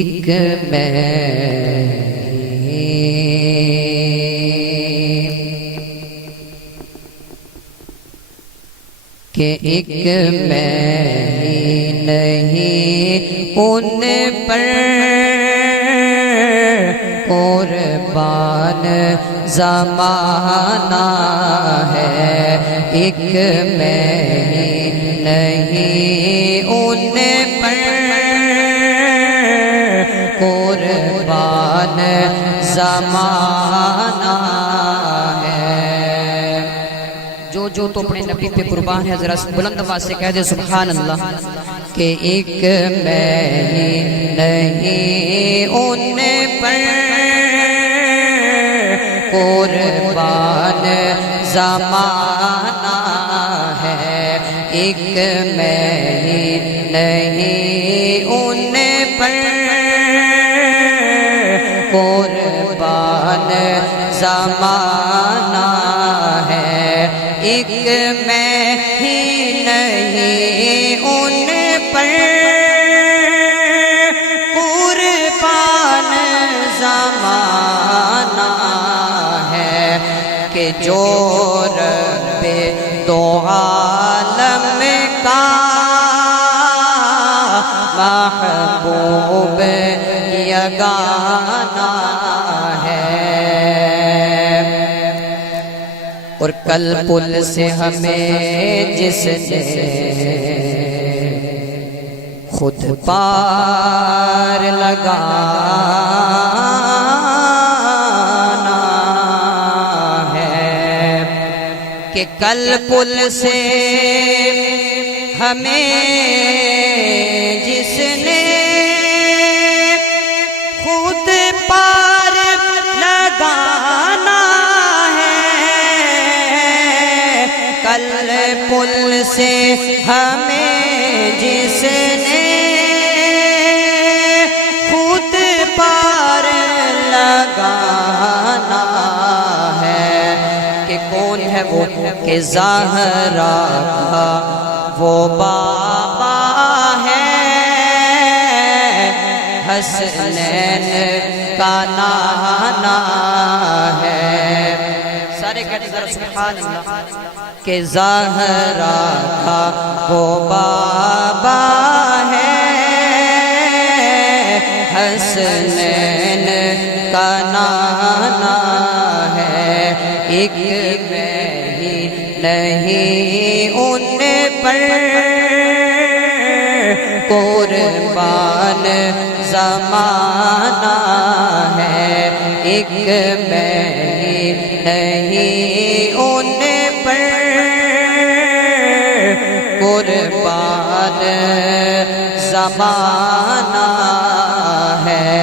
ایک میں کہ ایک میں نہیں ان پر قربان زمانہ ہے، ایک میں نہیں ان پر قربان زمانہ ہے۔ جو تو اپنے نبی پہ قربان ہے، ذرا بلند آواز سے کہہ دے سبحان اللہ۔ کہ ایک میں نہیں ان پر قربان زمانہ ہے، ایک میں نہیں ان پر قربان زمانہ ہے، ایک میں ہی نہیں ان پر قربان زمانہ ہے، کہ جو رب دو عالم کا محبوب یگانہ ہے، اور کل پل سے ہمیں جس نے خود پار لگانا ہے، کہ کل پل سے ہمیں جس نے خود پار لگانا ہے، کل پل سے ہمیں جس نے خود پار لگانا ہے، کہ کون ہے وہ کہ زہرا کا وہ بابا ہے، حسنین کا نانا ہے، سارے کہتے ذرا سبحان اللہ۔ کہ زہرا کا وہ بابا ہے، حسنین کا نانا ہے، ایک میں ہی نہیں ان پر قربان زمانہ ہے، ایک میں ہی نہیں ان پر قربان زمانہ ہے۔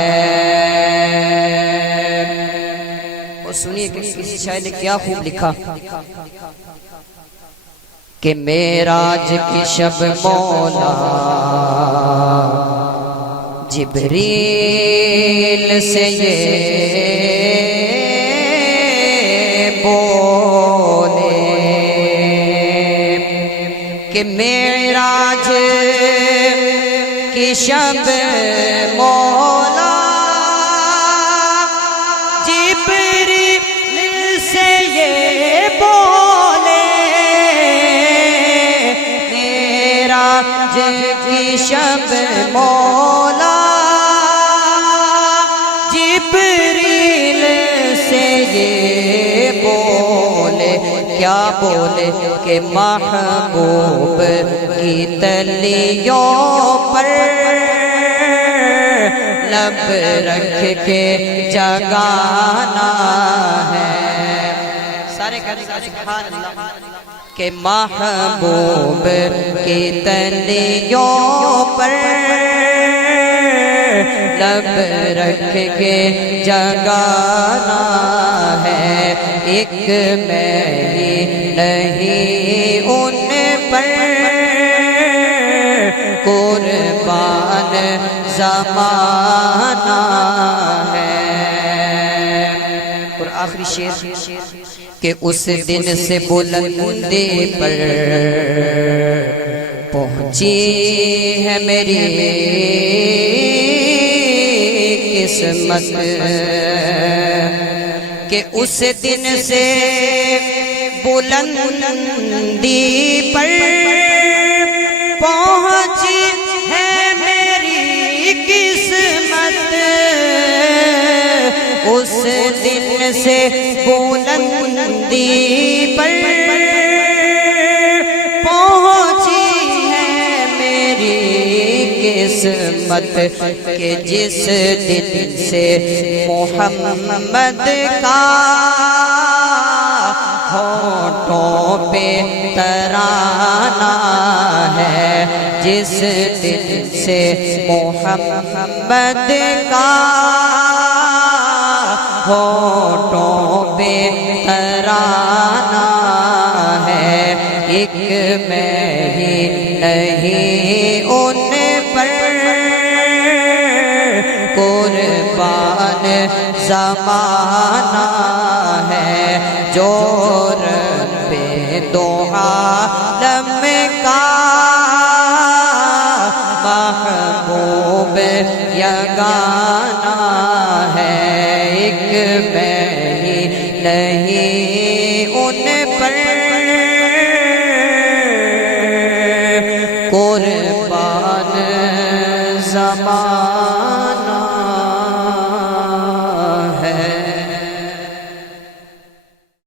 اور سنیے کہ کسی شاعر نے کیا خوب لکھا کہ معراج کی شب مولا جبریل سے یہ بولے کہ معراج کی شب مولا جبریل سے یہ بولے، معراج کی شب مولا جبریل سے یہ بولے، کیا بولے کہ محبوب کی تلیوں پر لب رکھ کے جگانا ہے، سارے کہتے ہیں سبحان اللہ۔ کہ محبوب کی تلیوں پر لب رکھ کے جگانا ہے، ایک میں ہی نہیں ان پر قربان زمانہ ہے۔ اور آخری شعر کہ اس دن سے بلندے پر پہنچی ہے میری قسمت کہ اس دن سے بلندی پر پہنچی ہے میری قسمت، اس دن سے بلندی پر پہنچی ہے میری قسمت کہ جس دن سے محمد کا ہونٹوں پہ ترانہ ہے، جس دن سے محمد کا ہونٹوں پہ ترانہ ہے، ایک میں ہی نہیں ان پر قربان زمانہ ہے، جو رب دو عالم کا محبوب یگانہ ہے، ایک میں ہی نہیں ان پر قربان زمانہ